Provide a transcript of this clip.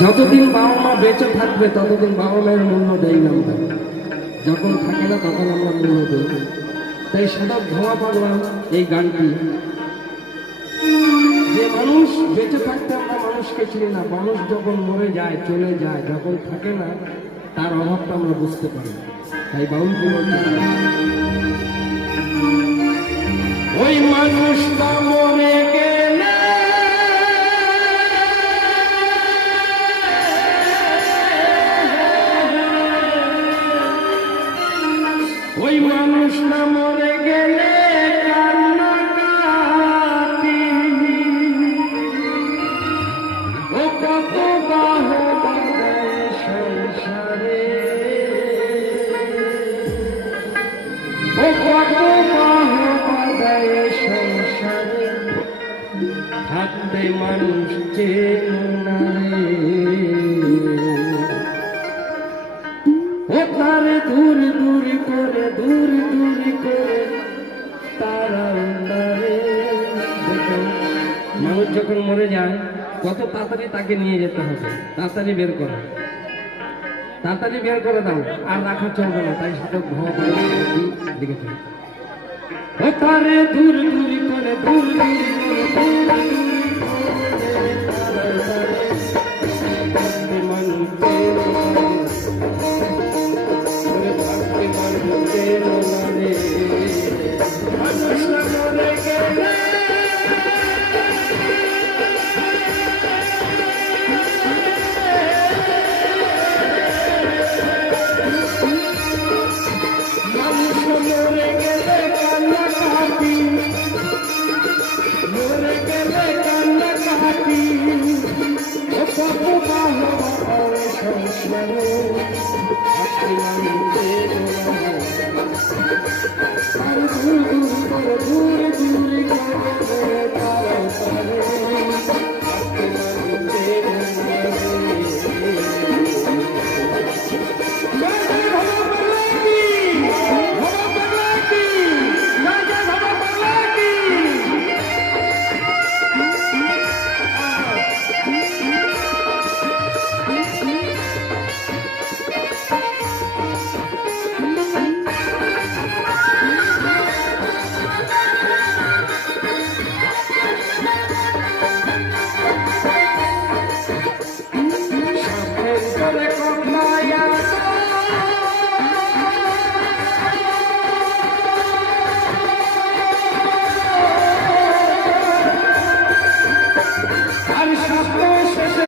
যতদিন বাবা মা বেঁচে থাকবে ততদিন বাবা মায়ের মূল্য দেই না আমরা, যখন থাকে না তখন আমরা মূল্য দেই। তাই সাধক ধোঁয়া পাগলাম এই গানটি, যে মানুষ বেঁচে থাকতে আমরা মানুষকে চিনি না, মানুষ যখন মরে যায় চলে যায়, যখন থাকে না তার অভাবটা আমরা বুঝতে পারি। তাই বাউল কি বলতে, ওই মানুষটা মরে গেলে ওই মানুষটা মরে গেলে কান্নাকাটি, ও কত বাহ বাজায় সংসারে, ও কত বাহ বাজায় সংসারে, থাকতে মানুষ চেনা রে, ও তারে দূর দূর করে দূর দূর করে তারা রে। মানুষ যখন মরে যায় কত তাড়াতাড়ি তাকে নিয়ে যেতে হবে, তাড়াতাড়ি বের করো, তাড়াতাড়ি বের করে দাও, আর রাখা চলবে না। তাই সাধক ধোঁয়া লিখেছে, ও তারে দূর দূর করে দূর দূর করে দূর দূর করে দূর